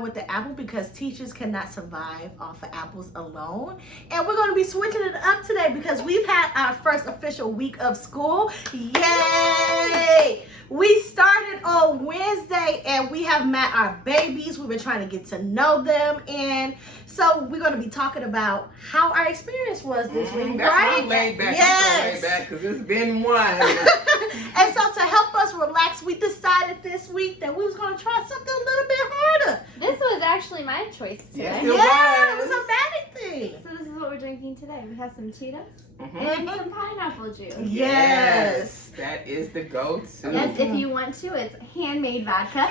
started with the apple because teachers cannot survive off of apples alone. And we're going to be switching it up today because we've had our first official week of school. Yay! We started on Wednesday and we have met our babies. We've been trying to get to know them. And so we're going to be talking about how our experience was this week, That's right? I'm laid back. Yes. I'm so laid back because it's been one. And so to help us relax, we decided this week that we was going to try something a little bit harder. This was actually my choice today. Yes, Yeah, it was. was a bad thing. So this is what we're drinking today. We have some Cheetos Mhm. and some pineapple juice. Yes. That is the go-to. Yes, if you want to, it's handmade vodka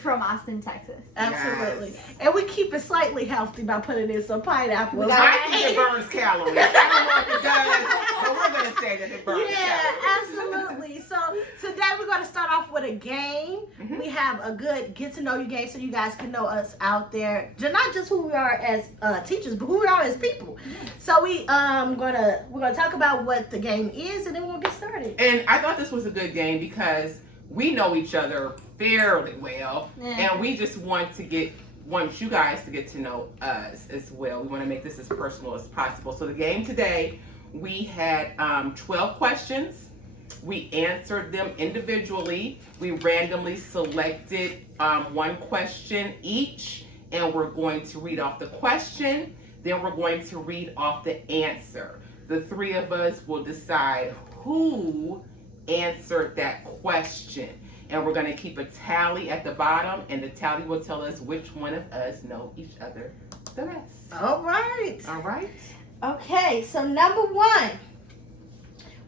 from Austin, Texas. Absolutely. Yes. And we keep it slightly healthy by putting in some pineapple. I think it burns calories. I don't know if it does, but we're going to say that it burns Yeah, calories. absolutely. So today we're going to start off with a game. Mhm. We have a good get to know you game so you guys can know us out there. Not just who we are as teachers, but who we are as people. So we're gonna talk about what the game is, and then we're gonna get started. And I thought this was a good game because we know each other fairly well, and we just want you guys to get to know us as well. We want to make this as personal as possible. So the game today, we had 12 questions. We answered them individually. We randomly selected one question each, and we're going to read off the question. Then we're going to read off the answer. The three of us will decide who answered that question. And we're going to keep a tally at the bottom, and the tally will tell us which one of us know each other the best. All right. All right? Okay, so number one,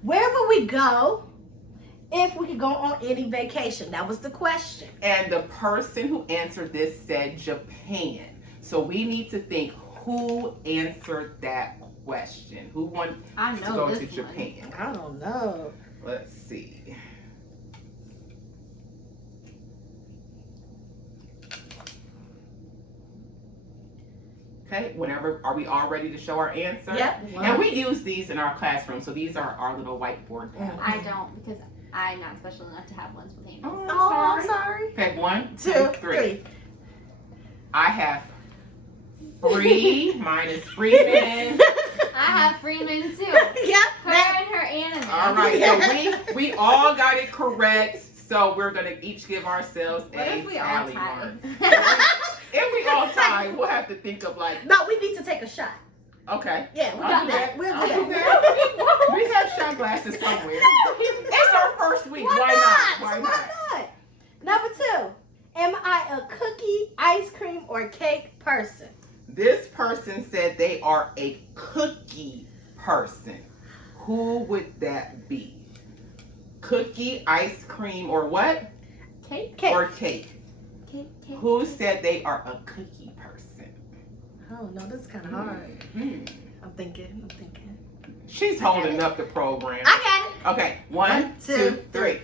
where would we go if we could go on any vacation? That was the question. And the person who answered this said Japan. So we need to think who answered that question. Who wanted I to know go this to one. Japan? I don't know. Let's see. Okay, whenever, are we all ready to show our answer? Yep. And we use these in our classroom, so these are our little whiteboard pads. I don't because I'm not special enough to have ones with handles. Oh, I'm sorry. Okay, 1, 2, 2, 3. 3. I have 3. Mine is Freeman. I have Freeman too. Yep. Her and her anime. All right, so we all got it correct. So we're gonna each give ourselves What a if we all tally tie? mark. If we all tie, we'll have to think of like, No, we need to take a shot. okay. Yeah, we'll I'll do do that. We'll I'll do do that. We have shot glasses somewhere. It's our first week. Why not? Why not? not? Number 2, am I a cookie, ice cream, or cake person? This person said they are a cookie person. Who would that be? Cookie, ice cream, or what? Cake. Cake. Or cake. Cake. Who said they are a cookie person? Oh no, this is kind of hard. Hmm. I'm thinking. She's holding up the program. I got it. Okay, 1, 2, 3.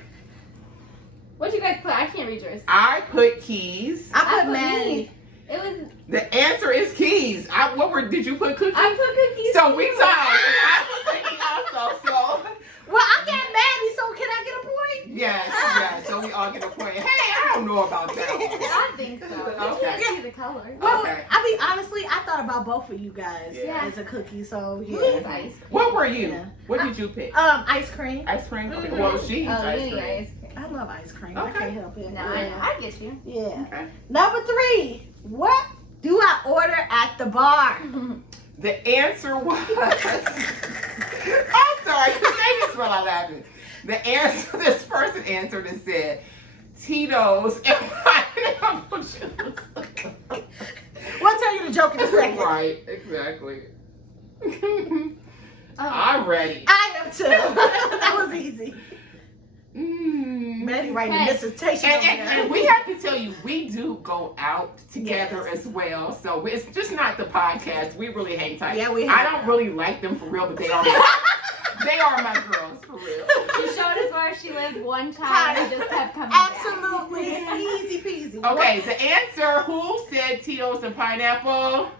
What'd you guys put? I can't read yours. I put keys. I I put put Maddie. me. It was. The answer is keys. Did you put cookies? I put cookies. So we too. tied. I put cookies also. So Well, I got Maddie, so can I get a point? yes. So we all get a point. Hey, I don't know about that. I think so. Okay. You can't see the color. Well, Okay. I mean, honestly, I thought about both of you guys Yeah. as a cookie, so It's yeah. ice cream. What were you? Yeah. What did you pick? Ice cream. Ice cream? Okay. Mhm. Well, she's Oh, ice you cream. need ice cream. I love ice cream. I Okay. can't help it. No, I know. I get you. Yeah. Okay. Number 3, what do I order at the bar? The answer was. I'm sorry. They just fell out laughing. The answer. This person answered and said, Tito's and pineapple juice. We'll tell you the joke in a second. Right. Exactly. Oh. I'm ready. I am too. That was easy. Mm. Maddie writing a Okay. dissertation. And, over and, there. and we have to tell you, we do go out together Yes. as well. So it's just not the podcast. We really hang tight. Yeah, we I hang don't tight. really like them for real, but they are they are my girls for real. She showed us where she lived one time and just kept coming Absolutely. back. Easy peasy. Okay, the answer, who said Tito's and pineapple?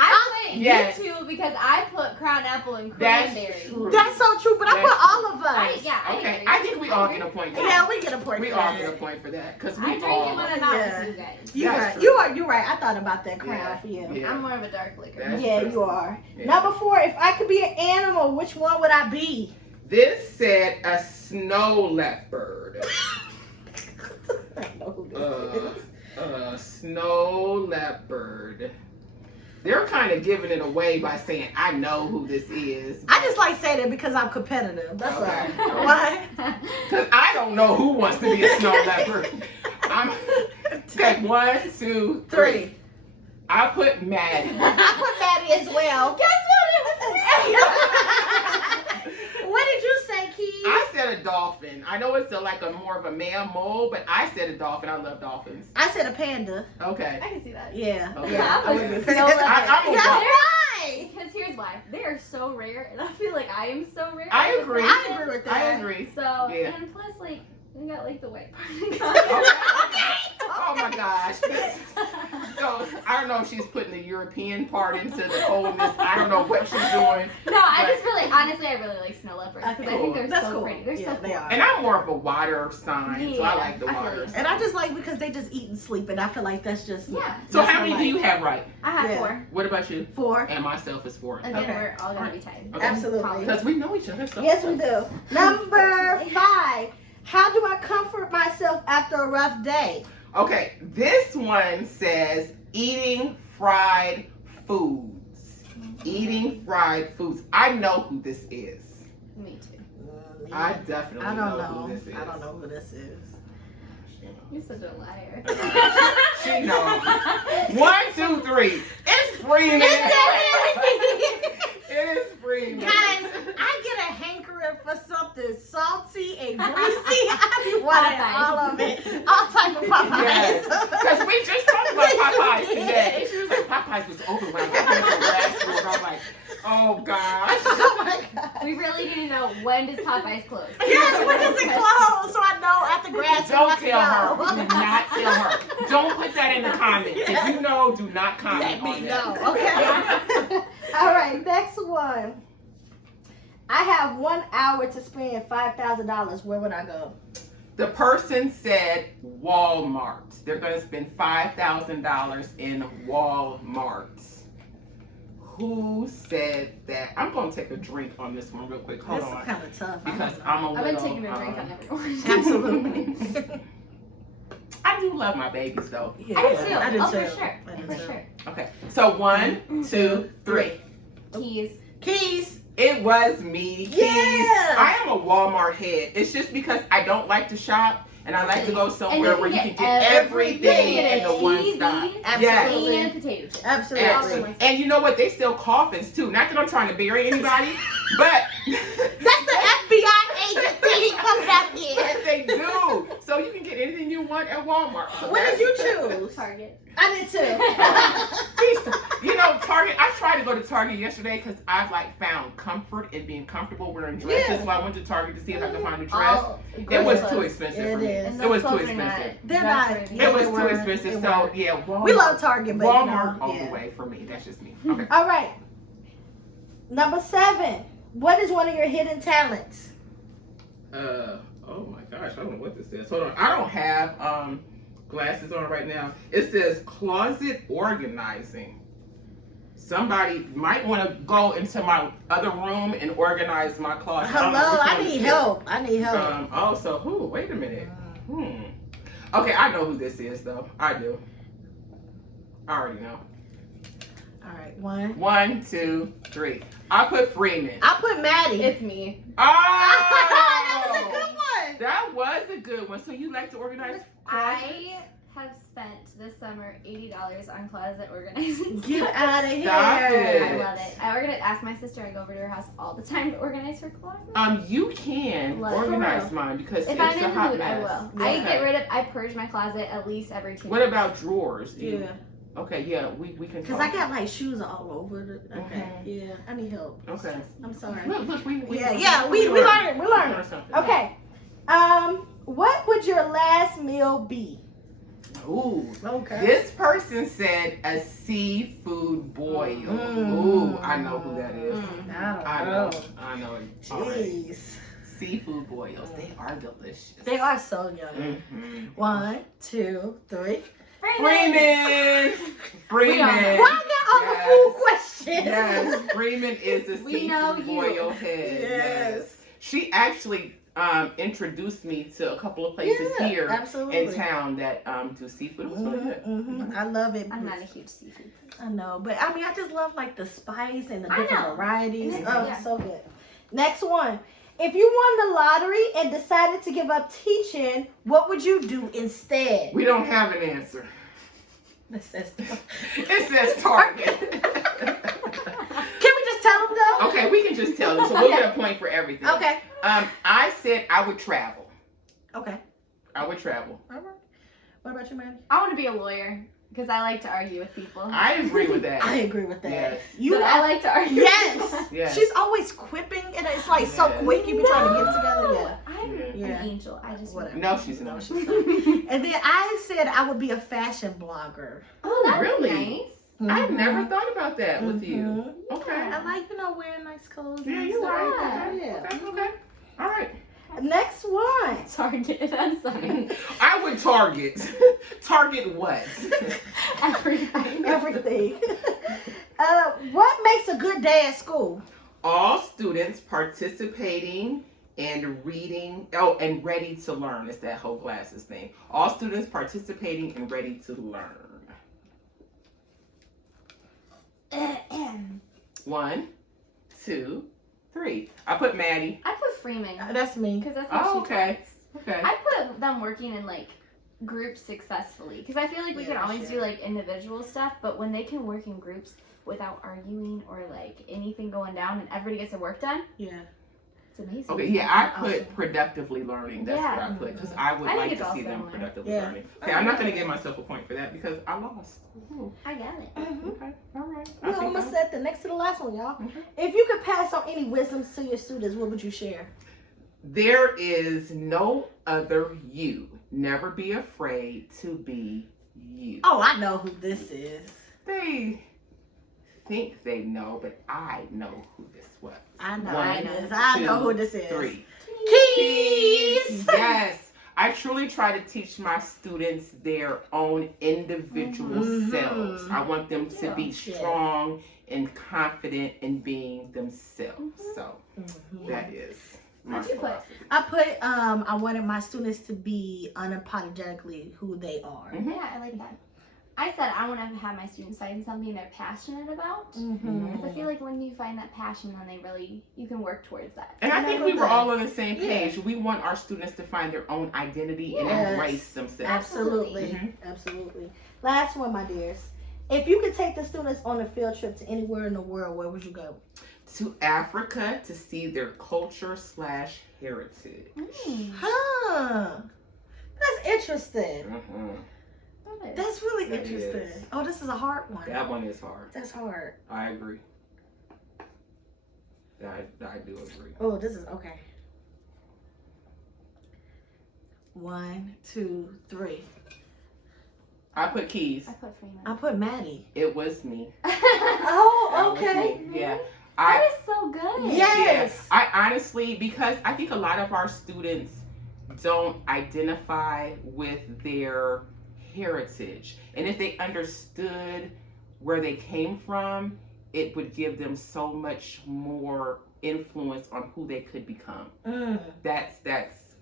I Yes. You two, because I put crown apple and That's cranberry. true. That's so true, but I That's put all of us. I Okay, agree. I think we all get a point for that. Yeah, we get a point We for all that. get a point for that because I we drink all. it when I'm out Yeah. with you guys. You're That's right. true. You're right. I thought about that crown Yeah. for you. Yeah. I'm more of a dark liquor. That's Yeah, true. you are. Yeah. Number 4, if I could be an animal, which one would I be? This said a snow leopard. I know who this is. Snow leopard. They're kind of giving it away by saying, I know who this is. I just like saying it because I'm competitive. That's Okay. all. Why? Because I don't know who wants to be a snow leopard. I'm okay, 1, 2, 3. I put Maddie. I put Maddie as well. Guess what? It was What did you say, Keith? I said a dolphin. I know it's like a more of a mammal, but I said a dolphin. I love dolphins. I said a panda. Okay. I can see that. Yeah. Okay. Yeah. I was would've snow been- leopard. I'm a Yeah, dog. why? Because here's why. They are so rare, and I feel like I am so rare. I as a agree. person. I agree with that. I agree. So, Yeah. and plus, like, we got, like, the white Okay. part. Oh my gosh. So I don't know if she's putting the European part into the coldness. I don't know what she's doing. No, I But- just really, honestly, I really like snow leopards because I think they're That's so cool. pretty. They're Yeah, so they cool. are. And I'm more of a water sign, so I Yeah, like the I feel water. you. And I just like because they just eat and sleep, and I feel like that's just Yeah. So that's how what many I do you like. have right? I have Yeah. 4. What about you? 4. And myself is 4. Again, Okay. we're all gonna be tied. Okay. Absolutely. Because we know each other so Yes, we do. Number 5. How do I comfort myself after a rough day? Okay, this one says eating fried foods. Eating fried foods. I know who this is. Me too. I definitely I don't know know. who this is. I don't know who this is. You're such a liar. She knows. 1, 2, 3. It's Freeman. It is Freeman. Guys, I get a hankering for something salty and greasy. I be wanting Popeyes. all of it. All type of Popeyes. Yes. Because we just talked about Popeyes today. She was like, Popeyes was open when I got home from last school. And I'm like, oh gosh. Oh my God. We really need to know, when does Popeyes close? Yes, when does it close? So I know after grad school Don't I can tell her. go. Do not tell her. Don't put that in the comments. If you know, do not comment Let me on know, that. okay? All right, next one. I have 1 hour to spend $5,000. Where would I go? The person said Walmart. They're going to spend $5,000 in Walmart. Who said that? I'm going to take a drink on this one real quick. Hold This on. is kind of tough. Because I'm a I've been little, taking a drink on everyone. Absolutely. I do love my babies though. Yeah, I do too. I do Oh, too. for sure. I do For too. sure. Okay. So 1, 2, 3. Keys. Keys. It was me. Keys. Yeah. I am a Walmart head. It's just because I don't like to shop and I like to go somewhere where you can get everything in the one stop. Absolutely. And potato chips. Absolutely. Absolutely. And you know what? They sell coffins too. Not that I'm trying to bury anybody, but That's the FBI agent thing coming out again. but they do. So you can get anything you want at Walmart. So What did that's- you choose? Target. I did too. You know, Target. I tried to go to Target yesterday because I've like found comfort in being comfortable wearing dresses. Yeah. So I went to Target to see if I could find a dress. All It was clothes. too expensive It for me. is. And It was those too clothes are not expensive. They're dress not. worthy. Yeah, It was they too were. expensive. They So were. yeah, Walmart. We love Target, but Walmart you know, all yeah. the way for me. That's just me. Okay. All right. Number 7. What is one of your hidden talents? Oh my gosh, I don't know what this says. Hold on. I don't have glasses on right now. It says closet organizing. Somebody might want to go into my other room and organize my closet. don't know Hello, which I one need it is. help. I need help. Also, who? Wait a minute. Okay, I know who this is though. I do. I already know. All right, 1. 1, 2, 3. I put Freeman. I put Maddie. It's me. That was a Oh, good one. that was a good one. So you like to organize? I have spent this summer $80 on closet organizing. Get out of here. Stop it. I love it. I ask my sister. I go over to her house all the time to organize her closet. You can Love it. organize mine because If it's I'm a in the hot mood, mess. I will. Yeah. I purge my closet at least every 2 What months. about drawers? Do you- Yeah. Okay, yeah, we can. Because talk. I got like shoes all over. Okay. Mhm. Yeah. I need help. Okay. I'm sorry. Look, we Yeah. We learned. We learned. something. Okay. What would your last meal be? Ooh. Okay. This person said a seafood boil. Ooh, I know who that is. I know it. already. Jeez. Seafood boils. They are delicious. They are so yummy. Mm-hmm. 1, 2, 3. Freeman. Why I got all the food questions? Yes, Freeman is a We know seafood you. boil head. Yes. She actually introduced me to a couple of places here absolutely. in town that do seafood. It was really good. I love it. I'm not a huge seafood person. I know, but I mean, I just love like the spice and the I different know. varieties. It is, Oh, yeah. so good. Next one. If you won the lottery and decided to give up teaching, what would you do instead? We don't have an answer. It says It says Target. Can we just tell them though? Okay, we can just tell them. So we'll get a point for everything. Okay. I said I would travel. Okay. I would travel. All right. What about you, Maddie? I want to be a lawyer because I like to argue with people. I agree with that. I agree with that. Yes. You I like to argue. Yes. Yes. She's always quipping and it's like so Yes. quick. You be trying to get it together. Yeah. I'm Yeah. an angel. I just Whatever. No, she's not. she's not. And then I said I would be a fashion blogger. Oh, that's Really? nice. I've never thought about that with you. Mhm. Okay. I like, wearing nice clothes. Yeah, and you're stuff. right. Okay. Yeah. Okay. All right. Next one. Target. I'm sorry. I would target. Target what? Everything. Everything. What makes a good day at school? All students participating and reading. Oh, and ready to learn is that whole classes thing. All students participating and ready to learn. 1, 2, 3. I put Maddie. I put Freeman That's me. because that's what Oh, she okay. does. Okay. I put them working in like groups successfully because I feel like we Yeah, can they always should. do like individual stuff, but when they can work in groups without arguing or like anything going down and everybody gets their work done, Yeah. it's amazing. Okay, yeah, I put Awesome. productively learning. That's Yeah. what I put because I would I think like it's to all see them similar. productively Yeah. learning. Okay, I'm not going to give myself a point for that because I lost. Ooh, I got it. okay, all right. I We're think almost at the next to the last one, y'all. Okay. If you could pass on any wisdoms to your students, what would you share? There is no other you. Never be afraid to be you. Oh, I know who this is. They think they know, but I know who this was. I know. One, I know two, who this is. 3. Keys. Yes. I truly try to teach my students their own individual Mhm. selves. I want them to be Yeah. strong and confident in being themselves. So Mhm. that is my What'd you put? philosophy. I put I wanted my students to be unapologetically who they are. Mhm. Yeah, I like that. I said I want to have my students find something they're passionate about. Mm-hmm. Because I feel like when you find that passion, then you can work towards that. And I think we were all on the same Yeah. page. We want our students to find their own identity and Yes. embrace themselves. Absolutely. Mhm. Absolutely. Last one, my dears. If you could take the students on a field trip to anywhere in the world, where would you go? To Africa to see their culture/heritage. Huh. That's interesting. Mhm. That's really That interesting. is. Oh, this is a hard one. That one is hard. That's hard. I agree. I do agree. Oh, this is okay. 1, 2, 3. I put Keys. I put Freeman. I put Maddie. It was me. Oh, That was okay. me. Yeah. That is so good. Yes. I honestly, because I think a lot of our students don't identify with their heritage. And if they understood where they came from, it would give them so much more influence on who they could become. That's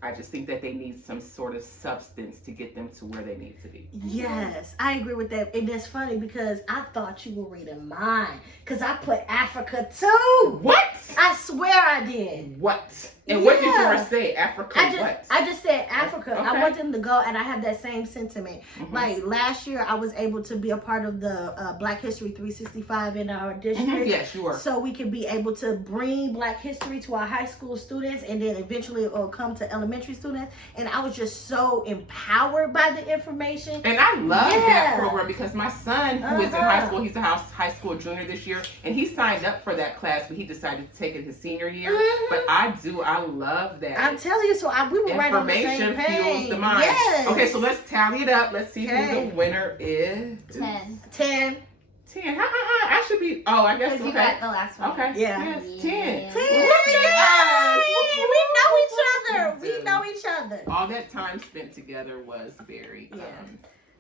I just think that they need some sort of substance to get them to where they need to be. Yes, I agree with that. And that's funny because I thought you were reading mine. Because I put Africa too. What? I swear I did. What? And what did Yeah. yours say? Africa what? I just said Africa. I Okay. want them to go, and I have that same sentiment. Mhm. Like last year, I was able to be a part of the Black History 365 in our district. Mhm. Yes, you were. So we can be able to bring Black history to our high school students, and then eventually it will come to elementary students. And I was just so empowered by the information. And I love Yeah. that program because my son, who is in Uh-huh. high school, he's a high school junior this year, and he signed up for that class, but he decided to take it his senior year. Mhm. But I I love that. I'm telling you, so we were right on the same Information page. fuels the mind. Yes. Okay, so let's tally it up. Let's see Okay. who the winner is. 10. 10. 10. I should be. Oh, I guess. Because you Okay. got the last one. Okay. Yeah. Yes. Yeah. 10. 10. Look at us. We know each other. All that time spent together was very. Yeah.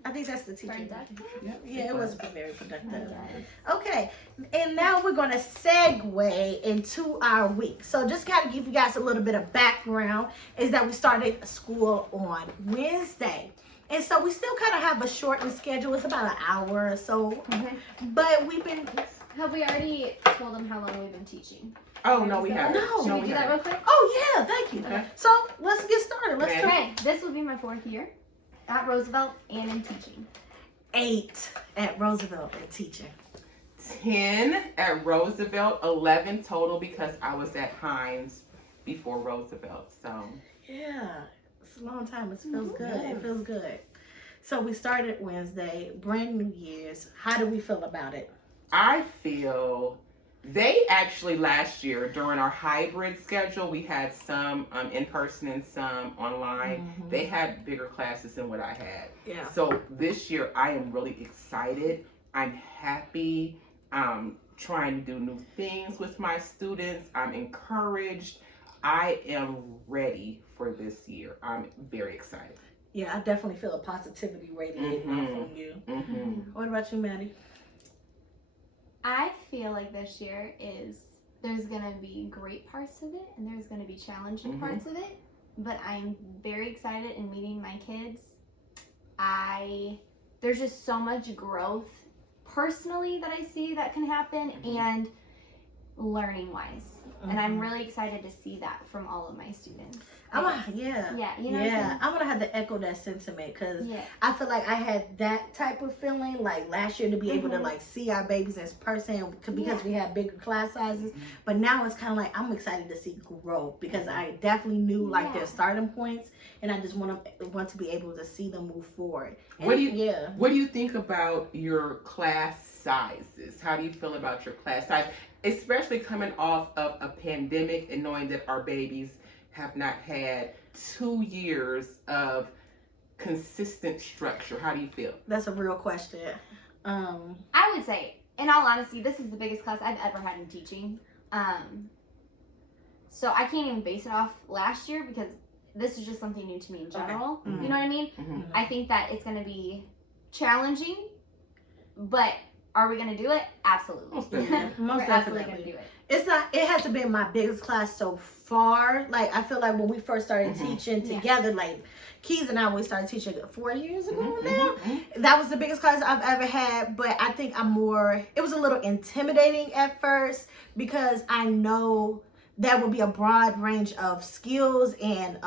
I think that's the teacher. Productive? Yeah, it was very productive. Yes. Okay, and now we're going to segue into our week. So just kind of give you guys a little bit of background is that we started school on Wednesday. And so we still kind of have a shortened schedule. It's about an hour or so. But we've been... Have we already told them how long we've been teaching? Oh, no, we haven't. No. Should No, we do that haven't. real quick? Oh, yeah, thank you. Okay. So let's get started. Let's Man. talk. Okay, this will be my 4th year at Roosevelt and in teaching. 8 at Roosevelt and teaching. 10 at Roosevelt, 11 total because I was at Hines before Roosevelt. So Yeah, it's a long time. It feels good. It Yes. feels good. So we started Wednesday, brand new year's. How do we feel about it? I feel they actually last year during our hybrid schedule, we had some in person and some online. Mhm. They had bigger classes than what I had. Yeah. So this year I am really excited. I'm happy. Trying to do new things with my students. I'm encouraged. I am ready for this year. I'm very excited. Yeah, I definitely feel a positivity radiating off Mhm. from you. Mm-hmm. What about you, Maddie? I feel like this year there's gonna be great parts of it and there's gonna be challenging Mhm. parts of it. But I'm very excited in meeting my kids. There's just so much growth personally that I see that can happen Mhm. and learning wise. And I'm really excited to see that from all of my students. Yeah, Yeah, you know what I'm I'm gonna have to echo that sentiment because saying? Yeah. I feel like I had that type of feeling like last year to be able to Mhm. like see our babies as person because Yeah. we had bigger class sizes. But now it's kind of like I'm excited to see growth because I definitely knew like Yeah. their starting points, and I just want to be able to see them move forward. And What do you- Yeah. What do you think about your class sizes? How do you feel about your class size? Especially coming off of a pandemic and knowing that our babies have not had 2 years of consistent structure. How do you feel? That's a real question. I would say, in all honesty, this is the biggest class I've ever had in teaching. So I can't even base it off last year because this is just something new to me in general. Mhm. You know what I mean? Mhm. I think that it's going to be challenging, but are we going to do it? Absolutely. Most definitely. Most We're absolutely definitely. going to do it. It's not. It hasn't been my biggest class so far. Like I feel like when we first started Mhm. teaching Yeah. together, like Keys and I, we started teaching 4 years ago Mhm, now. mhm, That was the biggest class I've ever had. But I think it was a little intimidating at first because I know there will be a broad range of skills and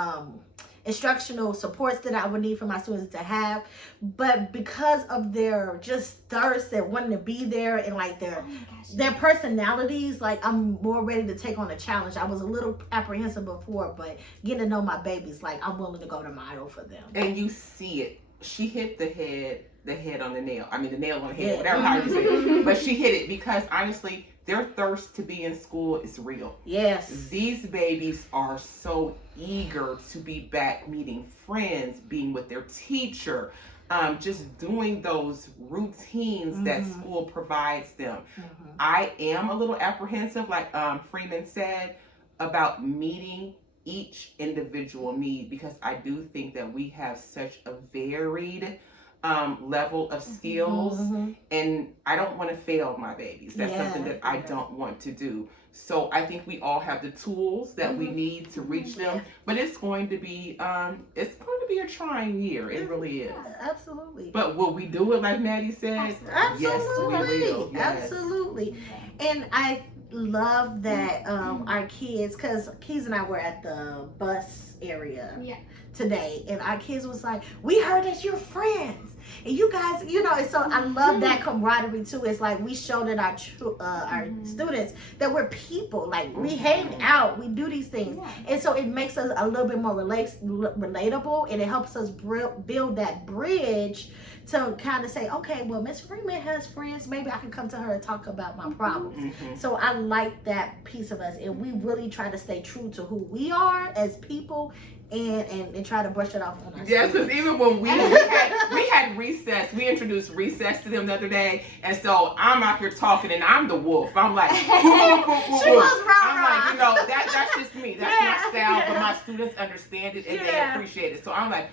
instructional supports that I would need for my students to have. But because of their just thirst and wanting to be there and like Oh my gosh. their personalities, like I'm more ready to take on a challenge. I was a little apprehensive before, but getting to know my babies, like I'm willing to go to mile for them. And you see it. She hit the head on the nail. I mean, the nail on the head, Yeah. whatever how you say it. But she hit it because honestly, their thirst to be in school is real. Yes. These babies are so eager to be back meeting friends, being with their teacher, just doing those routines that Mhm. school provides them. Mhm. I am a little apprehensive, like Freeman said, about meeting each individual need because I do think that we have such a varied level of skills Mhm. and I don't want to fail my babies. That's Yeah, something that I yeah. don't want to do. So I think we all have the tools that we need to reach them, Yeah. but it's going to be a trying year. It really is. Absolutely. But will we do it like Maddie said? Absolutely. Yes, we will. Yes. Absolutely. And I love that our kids, because Keys and I were at the bus area Yeah. today, and our kids was like, we heard that you're friends. And you guys, and so I love that camaraderie too. It's like we show that our students that we're people. Like we hang out, we do these things, and so it makes us a little bit more relatable, and it helps us build that bridge to kind of say, okay, well, Miss Freeman has friends. Maybe I can come to her and talk about my problems. So I like that piece of us, and we really try to stay true to who we are as people, and try to brush it off on our Yes, because even when we had recess, we introduced recess to them the other day, and so I'm out here talking, and I'm the wolf. I'm like, She was I'm like, that's just me. That's my style, but my students understand it and they appreciate it. So I'm like,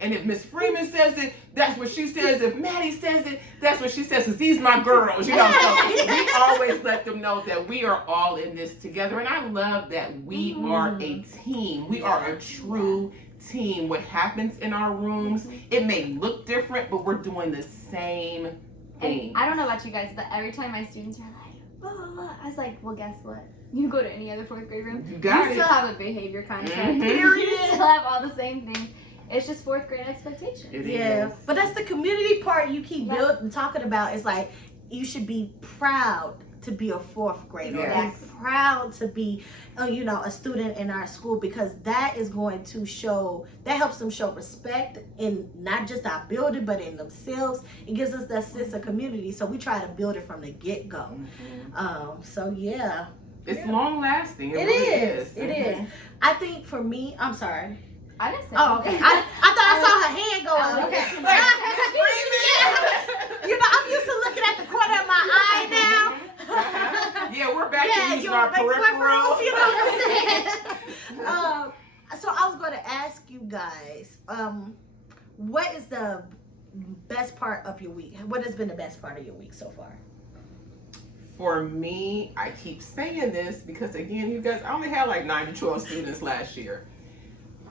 and if Miss Freeman says it, that's what she says. If Maddie says it, that's what she says. Because these my girls, So we always let them know that we are all in this together, and I love that we are a team. We are a true team. What happens in our rooms, it may look different, but we're doing the same thing. And I don't know about you guys, but every time my students are like, blah, blah, blah, I was like, well, guess what? You go to any other 4th grade room, you still have a behavior contract. You still have all the same things. It's just 4th grade expectations. It is. But that's the community part you keep talking about. It's like you should be proud to be a 4th grader. Like proud to be, a student in our school, because that is going to that helps them show respect in not just our building, but in themselves. It gives us that sense of community. So we try to build it from the get-go. It's long lasting. It really is. It is. I think for me, I'm sorry. I didn't say okay. I thought I saw her hand go up. Okay. I'm used to looking at the corner of my eye now. We're back to using our peripherals. You know what I'm saying? So I was going to ask you guys, what is the best part of your week? What has been the best part of your week so far? For me, I keep saying this because, again, you guys, I only had like 9 to 12 students last year.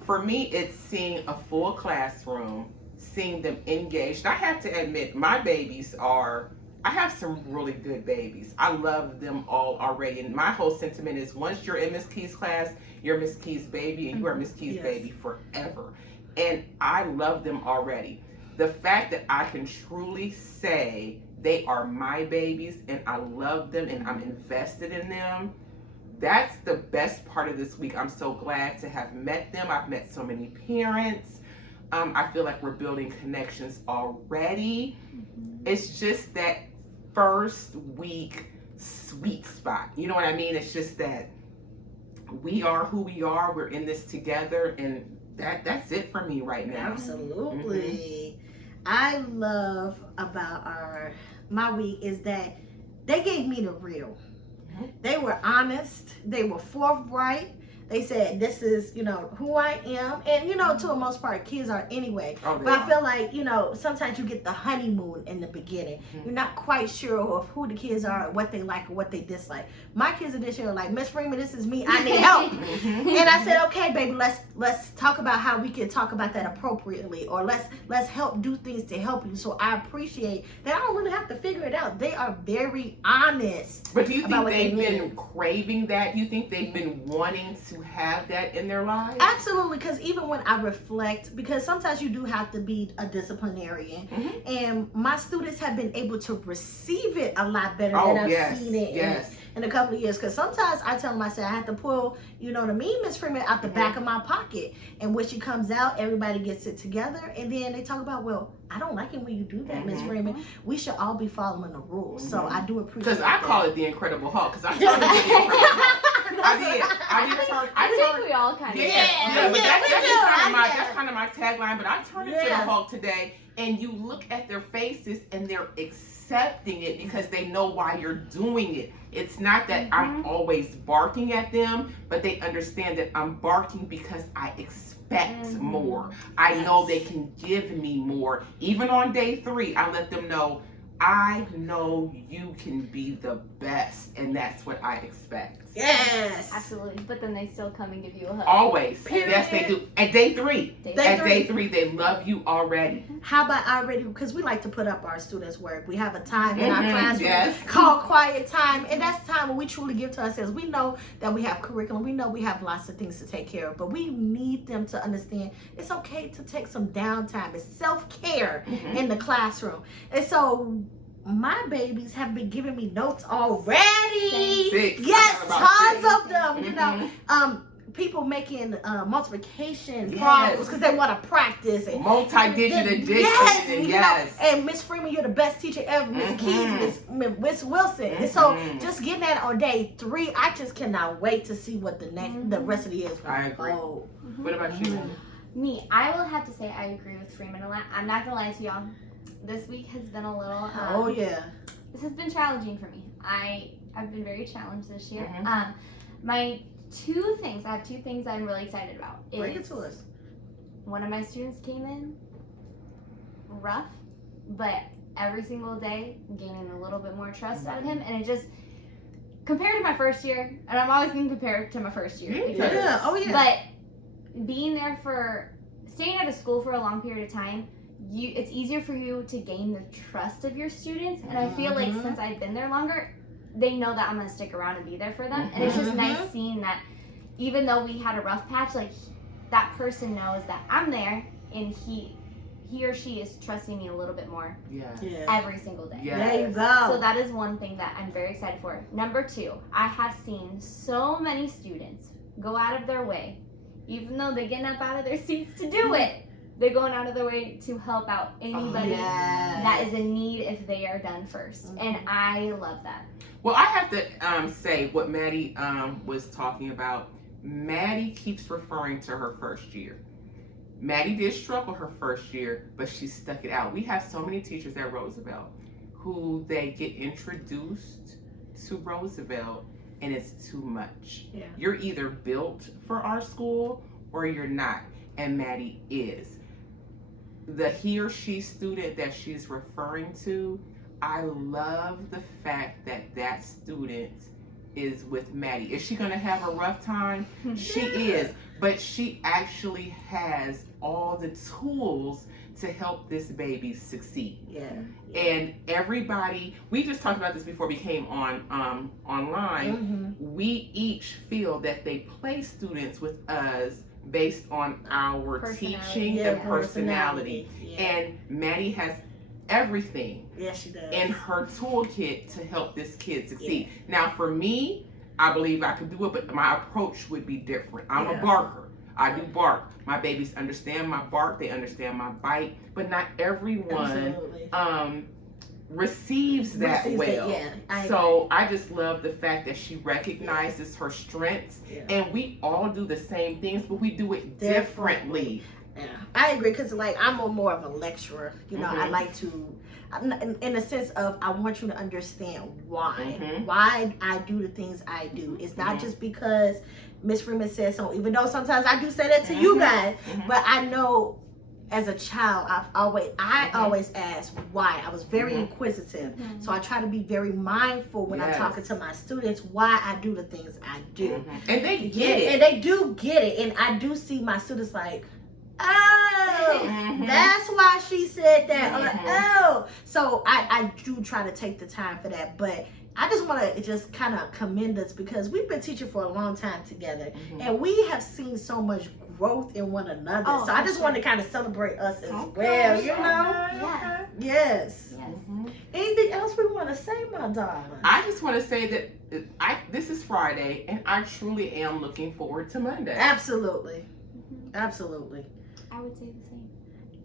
For me, it's seeing a full classroom, seeing them engaged. I have to admit, my babies I have some really good babies. I love them all already. And my whole sentiment is, once you're in Miss Key's class, you're Miss Key's baby, and you are Miss Key's baby forever. And I love them already. The fact that I can truly say they are my babies and I love them and I'm invested in them, that's the best part of this week. I'm so glad to have met them. I've met so many parents. I feel like we're building connections already. It's just that first week sweet spot. You know what I mean? It's just that we are who we are. We're in this together, and that's it for me right now. Absolutely. I love about my week is that they gave me the real. They were honest. They were forthright. They said, this is, who I am. And, to the most part, kids are anyway. But I feel like, sometimes you get the honeymoon in the beginning. You're not quite sure of who the kids are, what they like, or what they dislike. My kids are this year like, Miss Freeman, this is me. I need help. And I said, okay, baby, let's talk about how we can talk about that appropriately. Or let's help do things to help you. So I appreciate that I don't really have to figure it out. They are very honest. But do you think they've been craving that? You think they've been wanting to have that in their lives? Absolutely, because even when I reflect, because sometimes you do have to be a disciplinarian, and my students have been able to receive it a lot better than I've seen it in a couple of years. Because sometimes I tell them, I say, I have to pull, Miss Freeman, out the back of my pocket, and when she comes out, everybody gets it together, and then they talk about, well, I don't like it when you do that, Miss Freeman. We should all be following the rules. So I do appreciate it. Because I call it the Incredible Hulk, because I turned into the Incredible Hulk. I think we all kind of that's kind of my tagline, but I turned into the Hulk today, and you look at their faces and they're accepting it because they know why you're doing it. It's not that I'm always barking at them, but they understand that I'm barking because I expect more. I know they can give me more. Even on day 3, I let them know I know you can be the best, and that's what I expect. Yes. Absolutely. But then they still come and give you a hug. Always. Period. Yes, they do. At day 3. At day 3, they love you already. How about already? Because we like to put up our students' work. We have a time in our classroom Yes. called quiet time. And that's time when we truly give to ourselves. We know that we have curriculum. We know we have lots of things to take care of. But we need them to understand it's okay to take some downtime. It's self-care in the classroom. And so my babies have been giving me notes already. 6. Yes, tons 6. of them. You know, people making multiplication Yes. problems because they want to practice and Multi-digit addition. Yes, and you know, and Miss Freeman, you're the best teacher ever. Miss Keys, Miss Wilson, and so just getting that on day 3, I just cannot wait to see what the rest of the year is going I to agree. hold. What about you? Me, I will have to say I agree with Freeman a lot. I'm not gonna lie to y'all. This week has been a little. Oh yeah. This has been challenging for me. I've been very challenged this year. My 2 things. I have 2 things I'm really excited about. Break it to us. One of my students came in rough, but every single day gaining a little bit more trust out of him, and it just compared to my first year, and I'm always going to compare it to my first year. Because, Yeah. Oh yeah. But being there staying at a school for a long period of time, it's easier for you to gain the trust of your students, and I feel like since I've been there longer, they know that I'm going to stick around and be there for them, and it's just nice seeing that even though we had a rough patch, like that person knows that I'm there, and he or she is trusting me a little bit more every single day. Yes. There you go. So that is one thing that I'm very excited for. Number 2, I have seen so many students go out of their way, even though they're getting up out of their seats to do it, they're going out of their way to help out anybody that is in need if they are done first. And I love that. Well, I have to say what Maddie was talking about. Maddie keeps referring to her first year. Maddie did struggle her first year, but she stuck it out. We have so many teachers at Roosevelt who they get introduced to Roosevelt and it's too much. Yeah. You're either built for our school or you're not, and Maddie is. The he or she student that she's referring to, I love the fact that that student is with Maddie. Is she going to have a rough time? She is, but she actually has all the tools to help this baby succeed. Yeah. And everybody, we just talked about this before we came on online. We each feel that they place students with us based on our teaching and personality. And Maddie has everything Yes, she does. in her toolkit to help this kid succeed. Now, for me, I believe I could do it, but my approach would be different. I'm a barker. I do bark. My babies understand my bark. They understand my bite, but not everyone receives that well. So I just love the fact that she recognizes her strengths, and we all do the same things, but we do it differently. Yeah, I agree, because like I'm more of a lecturer. You know, I like to, in the sense of I want you to understand why I do the things I do. It's not just because Miss Freeman says so, even though sometimes I do say that to you guys, but I know as a child, I always ask why. I was very inquisitive, so I try to be very mindful when I'm talking to my students why I do the things I do, and they get it, and they do get it, and I do see my students like, oh, that's why she said that. Or, oh, so I do try to take the time for that, but I just want to just kind of commend us because we've been teaching for a long time together, and we have seen so much growth in one another. So I just want to kind of celebrate us as well, you know? Yes. Anything else we want to say, my darling? I just want to say that this is Friday, and I truly am looking forward to Monday. Absolutely. Absolutely. I would say the same.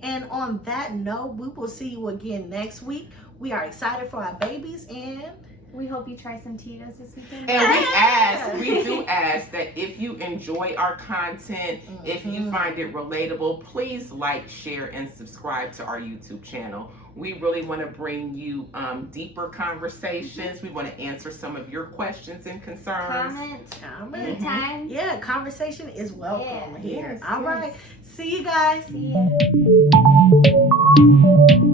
And on that note, we will see you again next week. We are excited for our babies, and we hope you try some Tito's this weekend. And we do ask that if you enjoy our content, if you find it relatable, please like, share, and subscribe to our YouTube channel. We really want to bring you deeper conversations. We want to answer some of your questions and concerns. Comment. Anytime. Yeah, conversation is welcome here. Yes, All right. See you guys. See ya.